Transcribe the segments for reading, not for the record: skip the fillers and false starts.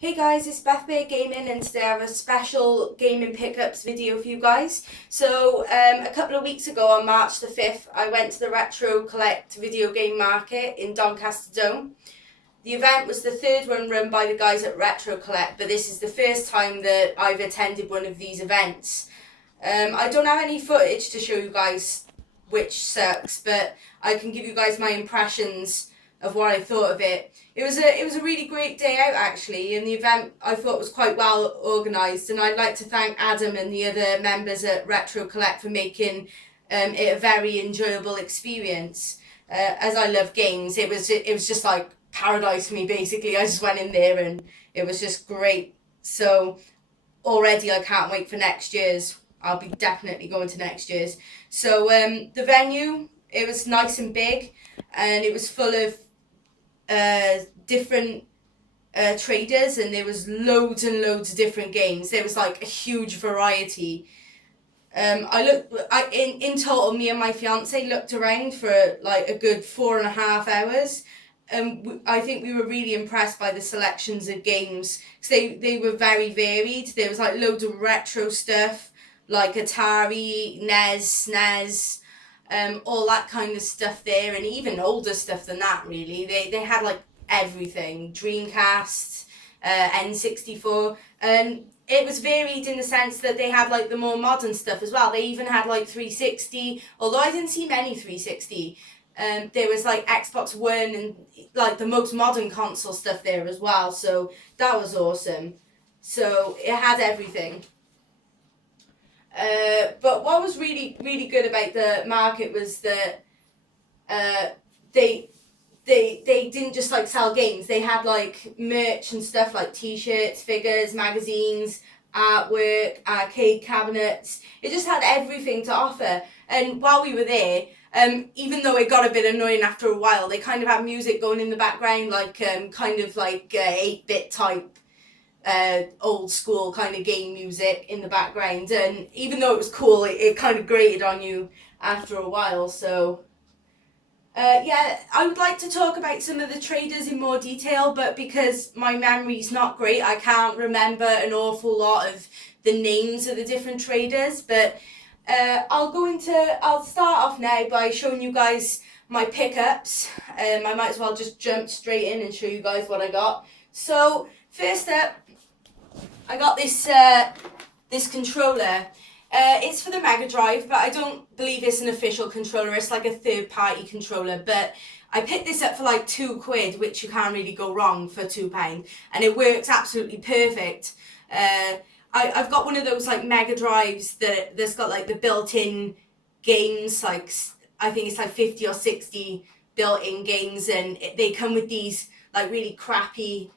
Hey guys, it's Beth Bear Gaming, and today I have a special gaming pickups video for you guys. So a couple of weeks ago on March the 5th, I went to the Retro Collect video game market in Doncaster Dome. The event was the third one run by the guys at Retro Collect, but this is the first time that I've attended one of these events. I don't have any footage to show you guys, which sucks, but I can give you guys my impressions of what I thought of it. It was a really great day out actually, and the event I thought was quite well organised, and I'd like to thank Adam and the other members at Retro Collect for making it a very enjoyable experience. As I love games, it was just like paradise for me basically. I just went in there and it was just great. So already I can't wait for next year's. I'll be definitely going to next year's. So the venue, it was nice and big, and it was full of different traders, and there was loads and loads of different games. There was like a huge variety. In total, me and my fiance looked around for like a good 4.5 hours. I think we were really impressed by the selections of games, because they were very varied. There was like loads of retro stuff like Atari, NES, SNES, all that kind of stuff there, and even older stuff than that really. They had like everything, Dreamcast, N64, and it was varied in the sense that they had like the more modern stuff as well. They even had like 360, although I didn't see many 360. There was like Xbox One and like the most modern console stuff there as well, so that was awesome. So it had everything. But what was really good about the market was that they didn't just like sell games. They had like merch and stuff like t-shirts, figures, magazines, artwork, arcade cabinets. It just had everything to offer. And while we were there, even though it got a bit annoying after a while, they kind of had music going in the background, like kind of like 8-bit type old school kind of game music in the background, and even though it was cool, it kind of grated on you after a while. So yeah, I would like to talk about some of the traders in more detail, but because my memory's not great, I can't remember an awful lot of the names of the different traders. But I'll start off now by showing you guys my pickups. I might as well just jump straight in and show you guys what I got. So first up, I got this controller. It's for the Mega Drive, but I don't believe it's an official controller. It's like a third-party controller, but I picked this up for like £2, which you can't really go wrong for £2, and it works absolutely perfect. I've got one of those like Mega Drives that's got like the built-in games, like I think it's like 50 or 60 built-in games, and they come with these like really crappy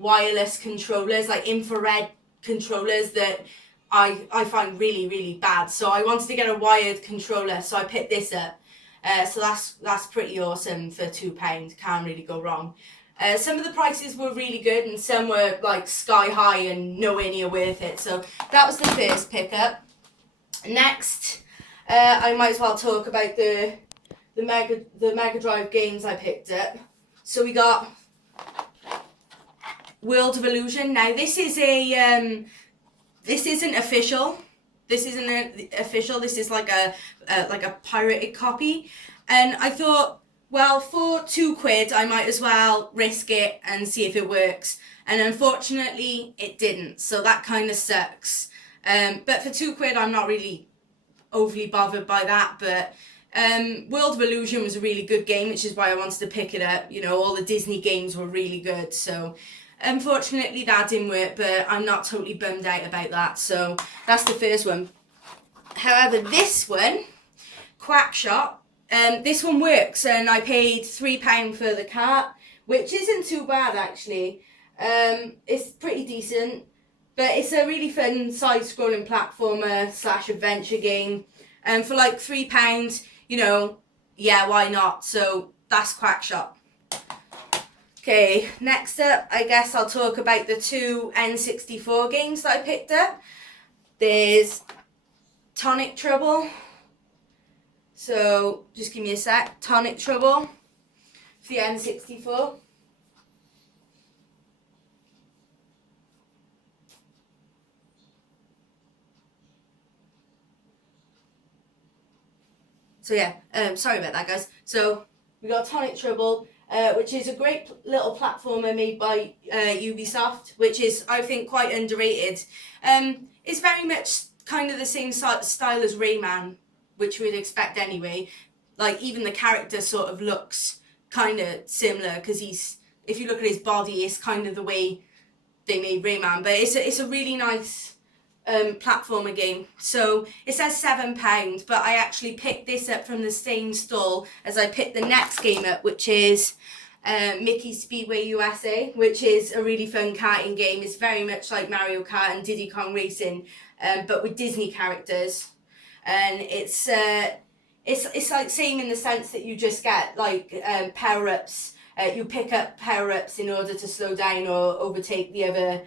wireless controllers, like infrared controllers that I find really bad. So I wanted to get a wired controller, so I picked this up. So that's pretty awesome for £2. Can't really go wrong. Some of the prices were really good, and some were like sky high and nowhere near worth it. So that was the first pickup. Next, I might as well talk about the Mega Drive games I picked up. So we got World of Illusion. Now this is this isn't official. This isn't official. This is like a pirated copy, and I thought, well, for £2 I might as well risk it and see if it works. And unfortunately, it didn't. So that kind of sucks. But for £2 I'm not really overly bothered by that. But World of Illusion was a really good game, which is why I wanted to pick it up. You know, all the Disney games were really good. So unfortunately that didn't work, but I'm not totally bummed out about that. So that's the first one. However, this one, Quack Shop, this one works, and I paid £3 for the cart, which isn't too bad actually. It's pretty decent, but it's a really fun side-scrolling platformer / adventure game, and for like £3, you know, yeah, why not? So that's Quack Shop. Okay, next up, I guess I'll talk about the two N64 games that I picked up. There's Tonic Trouble. So, just give me a sec. Tonic Trouble for the N64. So yeah, sorry about that, guys. So we got Tonic Trouble, which is a great little platformer made by Ubisoft, which is, I think, quite underrated. It's very much kind of the same style as Rayman, which we'd expect anyway. Like, even the character sort of looks kind of similar, because if you look at his body, it's kind of the way they made Rayman. But it's a really nice platformer game. So it says £7, but I actually picked this up from the same stall as I picked the next game up, which is Mickey's Speedway USA, which is a really fun karting game. It's very much like Mario Kart and Diddy Kong Racing, but with Disney characters. And it's like same in the sense that you just get like power-ups. You pick up power-ups in order to slow down or overtake the other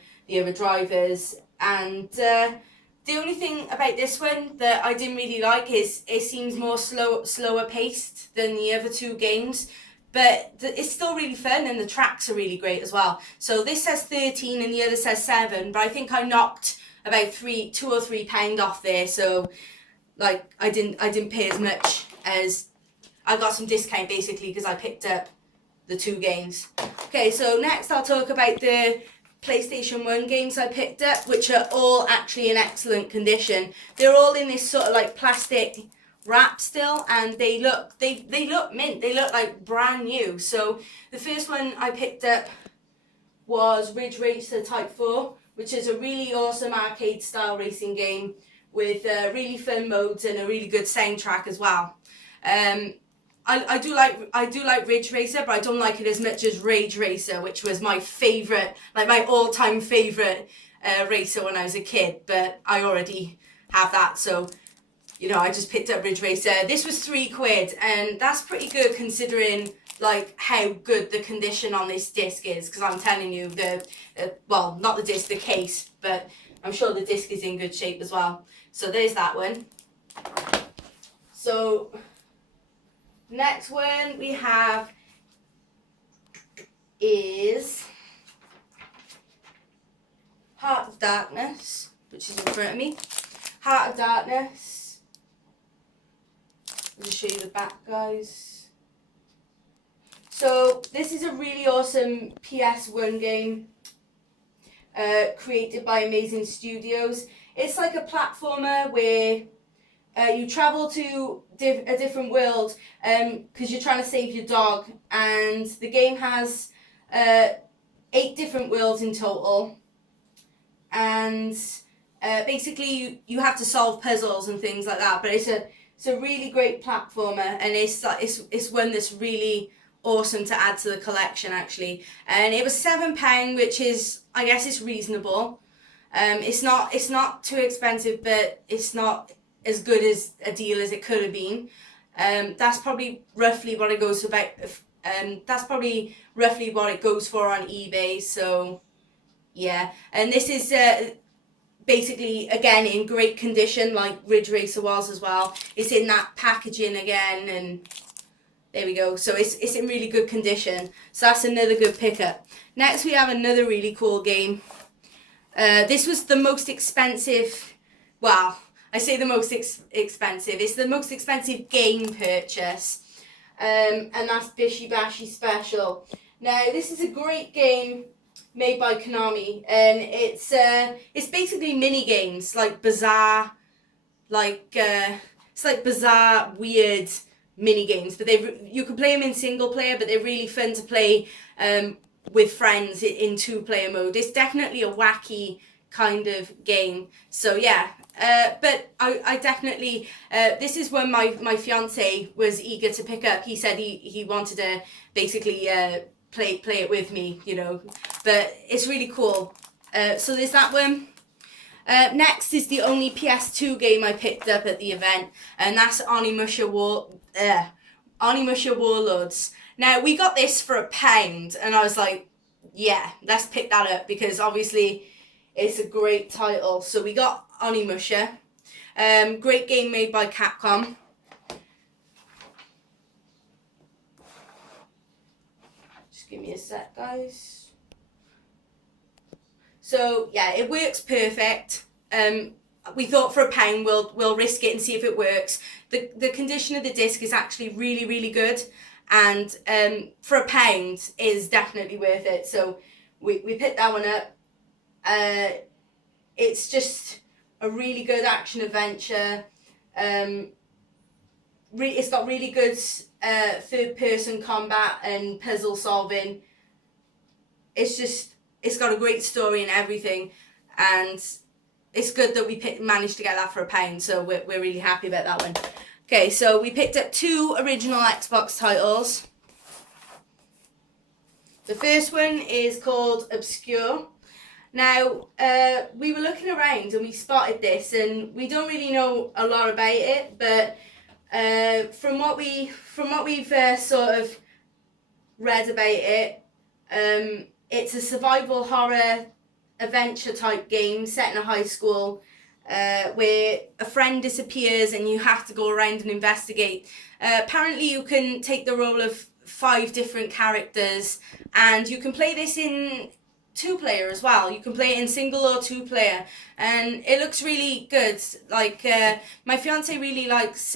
drivers. And the only thing about this one that I didn't really like is it seems more slower paced than the other two games. But it's still really fun, and the tracks are really great as well. So this says 13 and the other says 7, but I think I knocked about £2 or £3 off there. So like I didn't pay as much, as I got some discount basically because I picked up the two games. Okay, so next I'll talk about the PlayStation 1 games I picked up, which are all actually in excellent condition. They're all in this sort of like plastic wrap still, and they look mint. They look like brand new. So the first one I picked up was Ridge Racer Type 4, which is a really awesome arcade style racing game with really fun modes and a really good soundtrack as well. I do like Ridge Racer, but I don't like it as much as Rage Racer, which was my favourite, like my all-time favourite racer when I was a kid. But I already have that, so you know, I just picked up Ridge Racer. This was £3, and that's pretty good considering like how good the condition on this disc is. Because I'm telling you, well, not the disc, the case, but I'm sure the disc is in good shape as well. So there's that one. So next one we have is Heart of Darkness, which is in front of me. Heart of Darkness. I'll just show you the back, guys. So this is a really awesome PS1 game created by Amazing Studios. It's like a platformer where you travel to a different world because you're trying to save your dog, and the game has 8 different worlds in total, and basically you have to solve puzzles and things like that. But it's a really great platformer, and it's one that's really awesome to add to the collection actually. And it was £7, which is, I guess, it's reasonable. It's not too expensive, but it's not as good as a deal as it could have been. That's probably roughly what it goes about. That's probably roughly what it goes for on eBay. So yeah, and this is basically again in great condition, like Ridge Racer was as well. It's in that packaging again, and there we go. So it's in really good condition. So that's another good pickup. Next we have another really cool game. This was the most expensive. Well, I say the most expensive. It's the most expensive game purchase, and that's Bashi Special. Now this is a great game made by Konami, and it's basically mini games, like bizarre, like it's like bizarre, weird mini games. But you can play them in single player, but they're really fun to play with friends in 2-player mode. It's definitely a wacky kind of game. So yeah, but I definitely this is when my fiance was eager to pick up. He said he wanted to basically play it with me, you know. But it's really cool. So there's that one. Next is the only PS2 game I picked up at the event, and that's Musha Warlords. Now we got this for £1, and I was like, yeah, let's pick that up because obviously it's a great title. So we got Musha, great game made by Capcom. Just give me a sec, guys. So yeah, it works perfect. we thought for £1 we'll risk it and see if it works. The condition of the disc is actually really, really good, and for £1 is definitely worth it. So we picked that one up. It's just a really good action adventure. It's got really good third person combat and puzzle solving. It's got a great story and everything, and it's good that we managed to get that for £1, so we're really happy about that one. Okay, so we picked up 2 original Xbox titles. The first one is called Obscure. Now, we were looking around and we spotted this, and we don't really know a lot about it, but from what we've sort of read about it, it's a survival horror adventure type game set in a high school, where a friend disappears and you have to go around and investigate. Apparently you can take the role of 5 different characters, and you can play this in 2-player as well. You can play it in single or 2-player, and it looks really good. Like my fiance really likes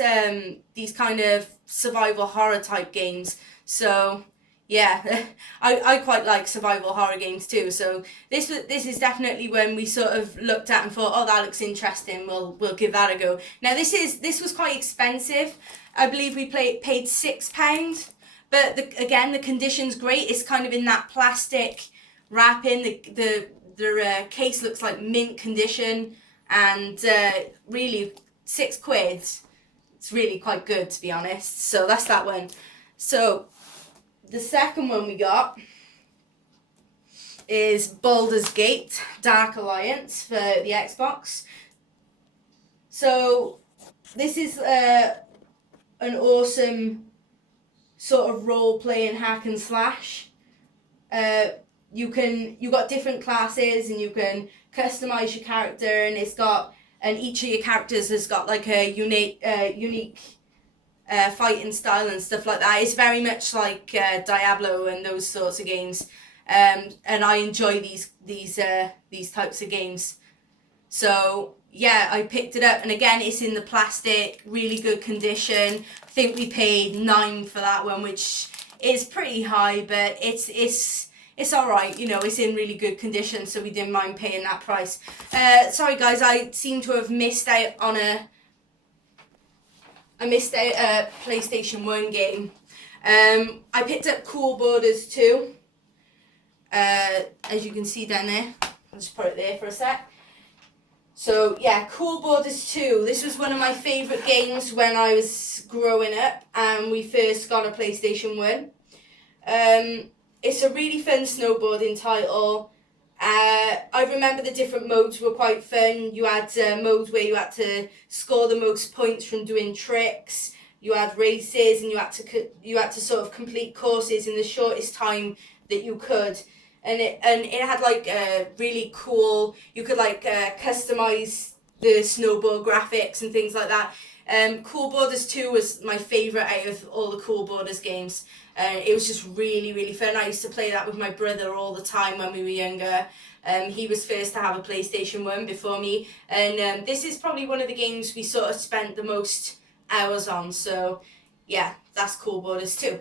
these kind of survival horror type games, so yeah, I quite like survival horror games too. So this is definitely when we sort of looked at and thought, oh, that looks interesting, we'll give that a go. Now this was quite expensive. I believe we paid £6, but again the condition's great. It's kind of in that plastic wrapping. The case looks like mint condition, and really £6. It's really quite good, to be honest. So that's that one. So the second one we got is Baldurs Gate Dark Alliance for the Xbox. So this is an awesome sort of role-playing hack and slash. You've got different classes, and you can customize your character, and each of your characters has got like a unique fighting style and stuff like that. It's very much like Diablo and those sorts of games, and I enjoy these types of games. So yeah, I picked it up, and again it's in the plastic, really good condition. I think we paid £9 for that one, which is pretty high, but it's alright, you know, it's in really good condition, so we didn't mind paying that price. Sorry guys, I seem to have missed out on a PlayStation 1 game. I picked up Cool Borders 2, as you can see down there. I'll just put it there for a sec. So yeah, Cool Borders 2, this was one of my favourite games when I was growing up and we first got a PlayStation 1. It's a really fun snowboarding title. I remember the different modes were quite fun. You had modes where you had to score the most points from doing tricks. You had races, and you had to sort of complete courses in the shortest time that you could. And it had like really cool. You could like customize the snowboard graphics and things like that. Cool Borders 2 was my favourite out of all the Cool Borders games. It was just really, really fun. I used to play that with my brother all the time when we were younger. He was first to have a PlayStation 1 before me, and this is probably one of the games we sort of spent the most hours on. So yeah, that's Cool Borders 2.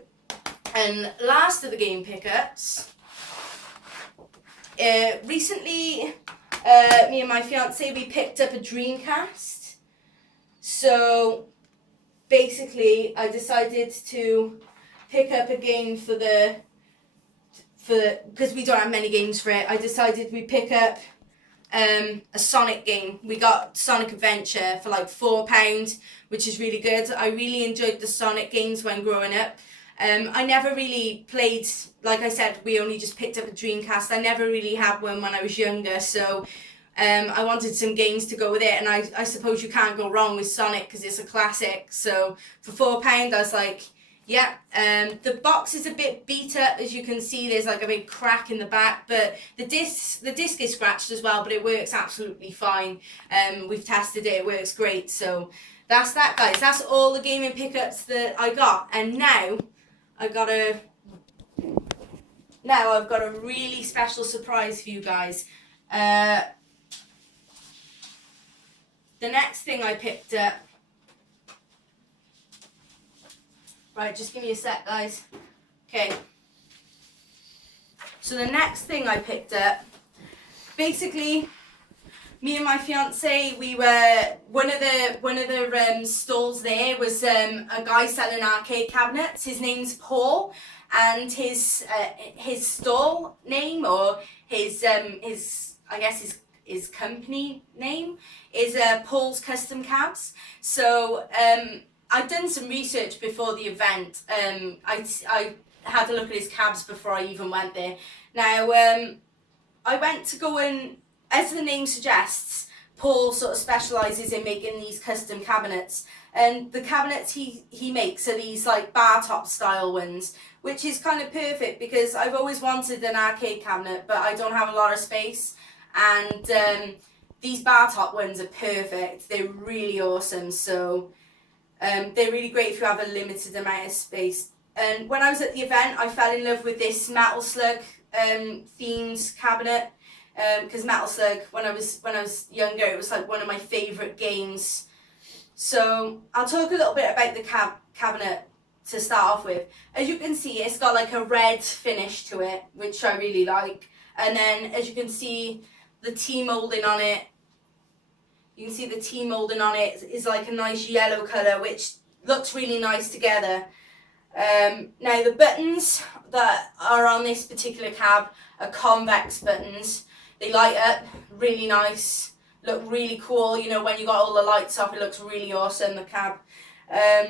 And last of the game pickups, recently me and my fiance, we picked up a Dreamcast. So basically I decided to pick up a game because we don't have many games for it. I decided we pick up a Sonic game. We got Sonic Adventure for like £4, which is really good. I really enjoyed the Sonic games when growing up. I never really played, like I said, we only just picked up a Dreamcast. I never really had one when I was younger, so I wanted some games to go with it, and I suppose you can't go wrong with Sonic because it's a classic. So for £4 I was like, yeah. The box is a bit beat up, as you can see. There's like a big crack in the back, but the disc is scratched as well, but it works absolutely fine. We've tested it, it works great. So that's that, guys. That's all the gaming pickups that I got, and now I've got a really special surprise for you guys. the next thing I picked up, right, just give me a sec, guys. Okay. So the next thing I picked up, basically, me and my fiance, we were one of the stalls there was a guy selling arcade cabinets. His name's Paul, and his stall name, or his I guess his company name is Paul's Custom Cabs. So I'd done some research before the event. I had a look at his cabs before I even went there. Now I went to go and, as the name suggests, Paul sort of specialises in making these custom cabinets, and the cabinets he makes are these like bar top style ones, which is kind of perfect because I've always wanted an arcade cabinet, but I don't have a lot of space, and these bar top ones are perfect. They're really awesome, so they're really great if you have a limited amount of space. And when I was at the event, I fell in love with this Metal Slug themed cabinet. Because Metal Slug, when I was younger, it was like one of my favourite games. So I'll talk a little bit about the cabinet to start off with. As you can see, it's got like a red finish to it, which I really like. And then, as you can see, the T-moulding on it. You can see the T-moulding on it is like a nice yellow colour, which looks really nice together. Now the buttons that are on this particular cab are convex buttons. They light up really nice, look really cool. You know, when you got all the lights off, it looks really awesome, the cab.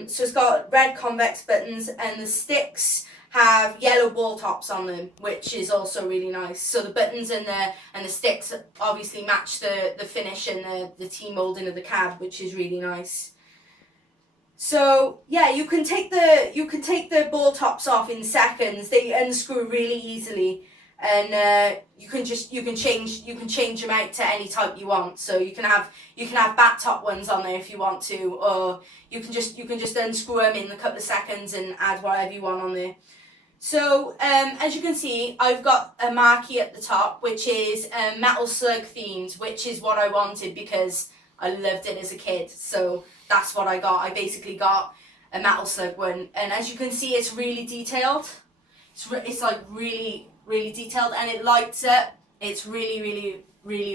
So it's got red convex buttons, and the sticks have yellow ball tops on them, which is also really nice. So the buttons and the sticks obviously match the finish and the T-moulding of the cab, which is really nice. So yeah, you can take the ball tops off in seconds. They unscrew really easily, and you can change them out to any type you want. So you can have bat top ones on there if you want to, or you can just unscrew them in a couple of seconds and add whatever you want on there. So as you can see, I've got a marquee at the top, which is Metal Slug themed, which is what I wanted because I loved it as a kid. So that's what I got. I basically got a Metal Slug one, and as you can see, it's really detailed. It's like really detailed, and it lights up. It's really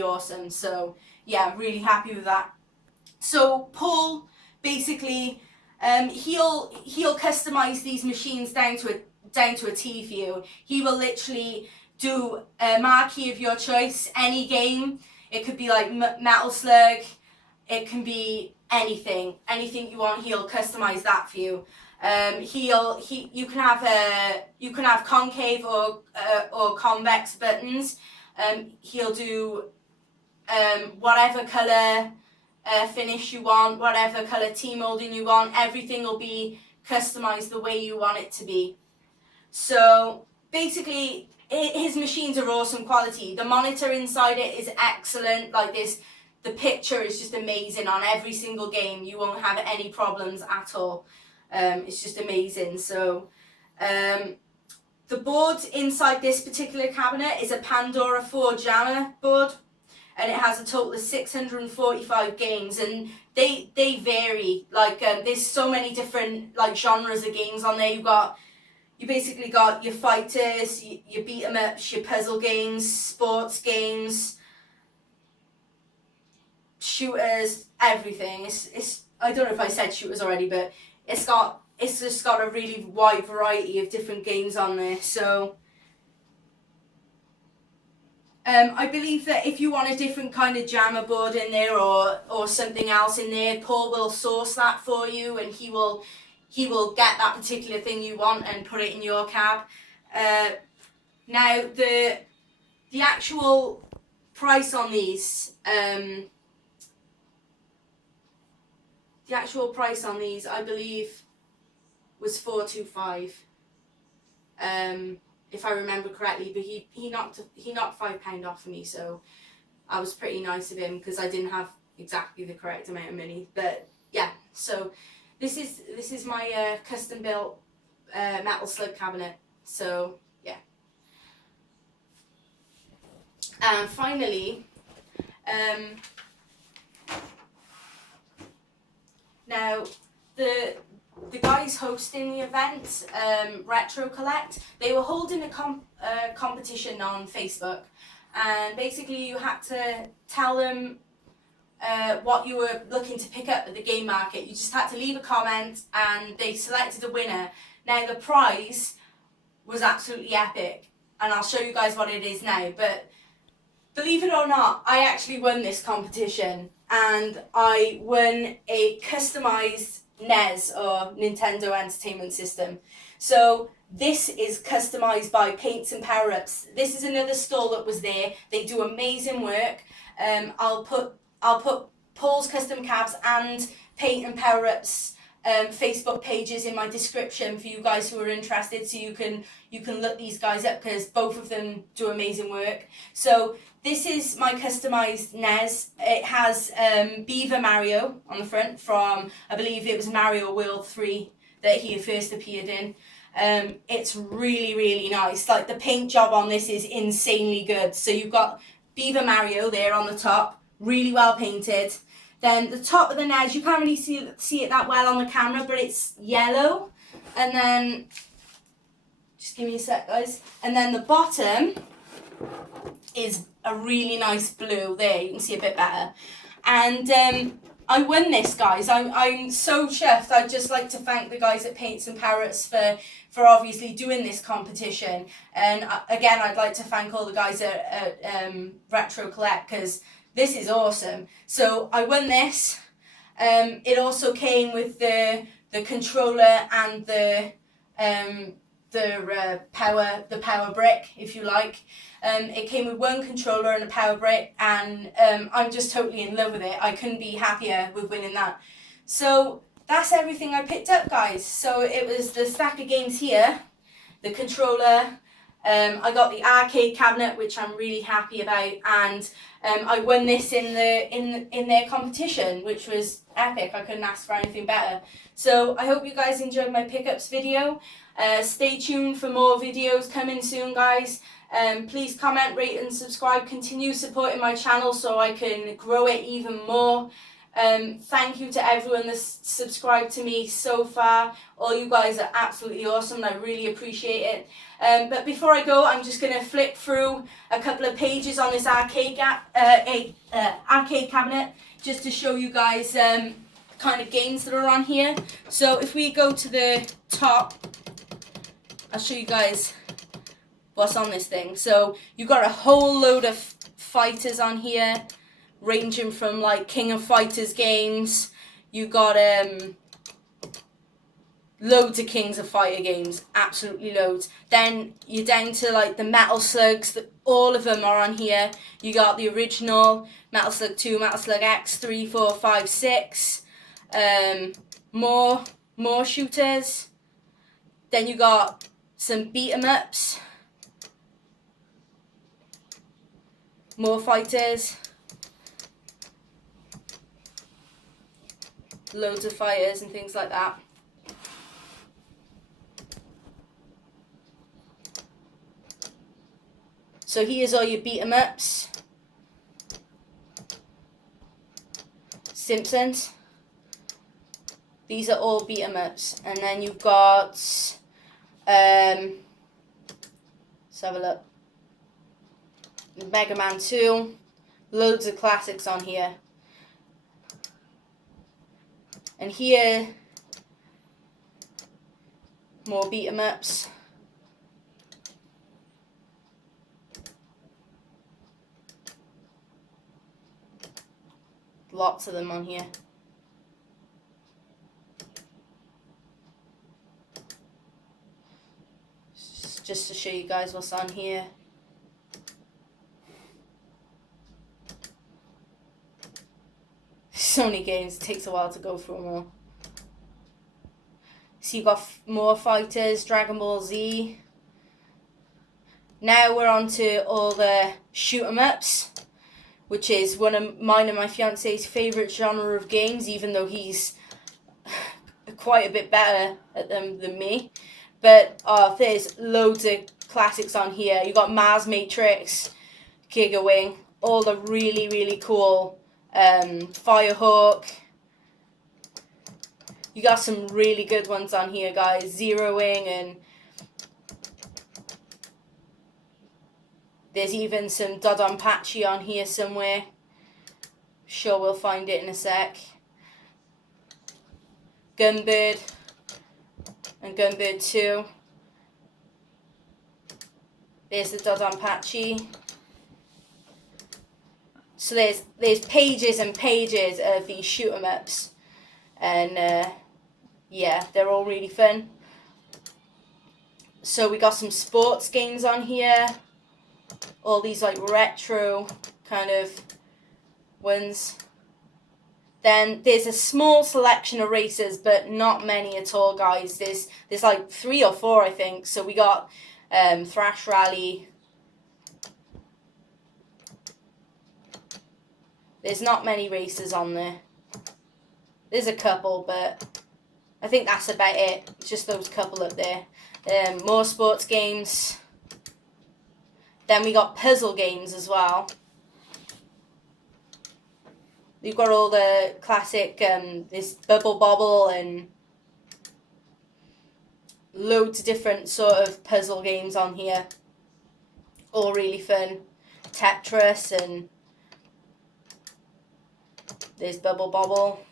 awesome. So yeah, I'm really happy with that. So Paul basically he'll customize these machines down to a T for you. He will literally do a marquee of your choice, any game. It could be like Metal Slug. It can be anything you want. He'll customize that for you. You can have concave or convex buttons. He'll do whatever color finish you want, whatever color T-moulding you want. Everything will be customized the way you want it to be. So basically, his machines are awesome quality. The monitor inside it is excellent. Like this, the picture is just amazing on every single game. You won't have any problems at all. It's just amazing. So the board inside this particular cabinet is a Pandora 4 Jammer board, and it has a total of 645 games, and they vary. Like there's so many different like genres of games on there. You basically got your fighters, your beat 'em ups, your puzzle games, sports games, shooters, everything. It's I don't know if I said shooters already, but it's just got a really wide variety of different games on there. So I believe that if you want a different kind of jammer board in there or something else in there, Paul will source that for you, and he will get that particular thing you want and put it in your cab. Now the actual price on these, I believe, was $425, if I remember correctly. But he knocked £5 off of me, so I was pretty nice of him because I didn't have exactly the correct amount of money. But yeah, so this is my custom built Metal Slug cabinet. So yeah. And finally, Now, the guys hosting the event, Retro Collect, they were holding a competition on Facebook, and basically you had to tell them what you were looking to pick up at the game market. You just had to leave a comment and they selected a winner. Now the prize was absolutely epic, and I'll show you guys what it is now, but believe it or not, I actually won this competition, and I won a customised NES, or Nintendo Entertainment System. So this is customised by Paints and Power Ups. This is another stall that was there. They do amazing work. I'll put Paul's Custom Cabs and Paint and Power Ups Facebook pages in my description for you guys who are interested, so you can look these guys up, because both of them do amazing work. So this is my customised NES. It has Beaver Mario on the front from, I believe it was Mario World 3 that he first appeared in. It's really, really nice. Like, the paint job on this is insanely good. So you've got Beaver Mario there on the top, really well painted. Then the top of the NES, you can't really see it that well on the camera, but it's yellow. And then, just give me a sec, guys. And then the bottom is a really nice blue. There, you can see a bit better. And I won this, guys. I'm so chuffed. I'd just like to thank the guys at Paints and Parrots for obviously doing this competition. And again, I'd like to thank all the guys at Retro Collect, because this is awesome. So I won this. It also came with the controller and the power brick, if you like. It came with one controller and a power brick, and I'm just totally in love with it. I couldn't be happier with winning that. So that's everything I picked up, guys. So it was the stack of games here, the controller. I got the arcade cabinet, which I'm really happy about, and I won this in their competition, which was epic. I couldn't ask for anything better. So I hope you guys enjoyed my pickups video. Stay tuned for more videos coming soon, guys. Please comment, rate and subscribe. Continue supporting my channel so I can grow it even more. Thank you to everyone that's subscribed to me so far. All you guys are absolutely awesome, and I really appreciate it. But before I go, I'm just going to flip through a couple of pages on this arcade cabinet, just to show you guys kind of games that are on here. So if we go to the top, I'll show you guys what's on this thing. So you've got a whole load of fighters on here, ranging from like King of Fighters games. You got loads of Kings of Fighter games, absolutely loads. Then you're down to like the Metal Slugs, all of them are on here. You got the original Metal Slug 2, Metal Slug X, 3, 4, 5, 6. More shooters. Then you got some beat 'em ups. More fighters. Loads of fighters and things like that. So here's all your beat 'em ups. Simpsons. These are all beat 'em ups. And then you've got let's have a look. Mega Man 2. Loads of classics on here. And here, more beat 'em ups. Lots of them on here. Just to show you guys what's on here. So many games, it takes a while to go through them all. So you got more fighters, Dragon Ball Z. Now we're on to all the shoot 'em ups, which is one of mine and my fiance's favourite genre of games, even though he's quite a bit better at them than me. But there's loads of classics on here. You got Mars Matrix, Giga Wing, all the really, really cool Firehawk, You got some really good ones on here, guys. Zeroing, and there's even some Dodonpachi on here somewhere. Sure, we'll find it in a sec. Gunbird and Gunbird 2. There's the Dodonpachi. So there's pages and pages of these shoot 'em ups, and yeah, they're all really fun. So we got some sports games on here, all these like retro kind of ones. Then there's a small selection of races, but not many at all, guys. There's like 3 or 4, I think. So we got Thrash Rally. There's not many races on there. There's a couple, but I think that's about it. Just those couple up there. More sports games. Then we got puzzle games as well. We've got all the classic, this Bubble Bobble and loads of different sort of puzzle games on here. All really fun. Tetris, and there's Bubble Bobble.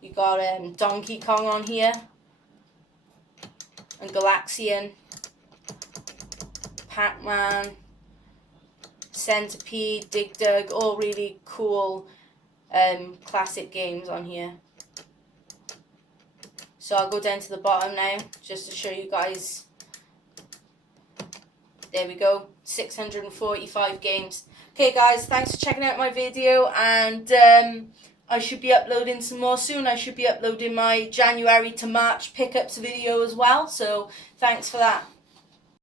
You got Donkey Kong on here, and Galaxian, Pac-Man, Centipede, Dig Dug, all really cool classic games on here. So I'll go down to the bottom now just to show you guys. There we go, 645 games. Okay guys, thanks for checking out my video, and I should be uploading some more soon. I should be uploading my January to March pickups video as well, so thanks for that.